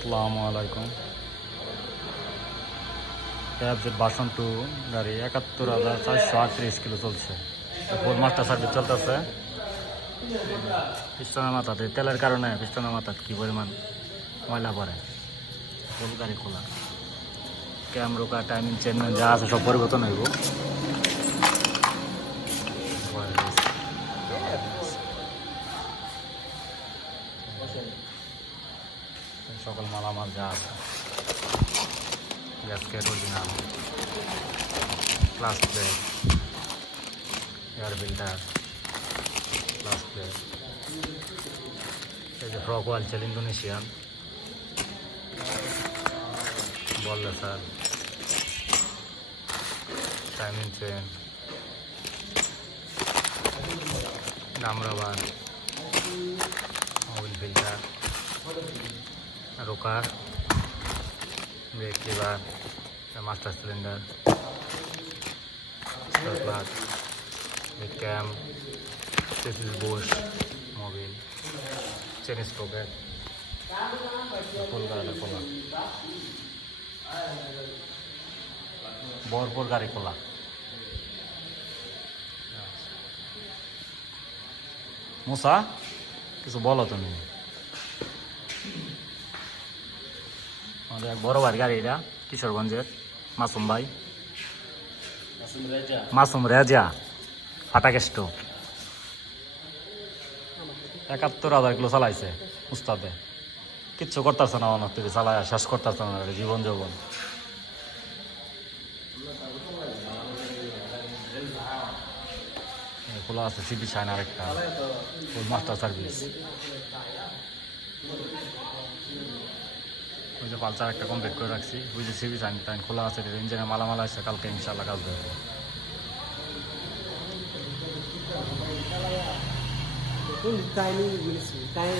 আসসালামু আলাইকুম। ট্যাবজেট বাসন টু গাড়ি একাত্তর হাজার চারশো আটত্রিশ কিলো চলছে। ফুল মাস্টার সার্ভিস চলতেছে। পিস্টনের মাথাতে তেলের কারণে পিস্টনের মাথা কি পরিমাণ ময়লা পড়ে? ফুল গাড়ি খোলা। ক্যামরোকা টাইমিং চেন যা আছে সব পরিবর্তন হইব। সকল মালামাল যা আছে। Gasket original class plate air filter class plate এই যে ফ্রক ওয়াল ছেল ইন্দোনেশিয়ান বললে, স্যার টাইমিং চেন ডামরাবার অয়েল ফিল্টার रोकार ब्रेक के बाद मास्टर सिलेंडर, उसके बाद कैम बोश मोबिल चेन स्टोकर गाड़ी खोला भरपूर गाड़ी खोला मुसा किस बोलो तुम्हें আমাদের এক বড় ভাই গাড়ি এটা কিশোরগঞ্জের মাসুম ভাই। মাসুম রেজা। ফাটাকেষ্ট। একাত্তর হাজার কিলো চালাইছে উস্তাদে। কিচ্ছু করতেছে না অনেক থেকে চালায় শেষ করতেছে না জীবন যৌবন খোলা আছে সিটি শাইন আরেকটা ফুল মাস্টার সার্ভিস। ওই যে পালসার একটা কমপ্লিট করে রাখছি। ওই যে সিবি সাইন টাইন খোলা আছে ইঞ্জিনের মালামাল আছে কালকে ইনশাল্লাহ কাজ দেবে। timing, tayo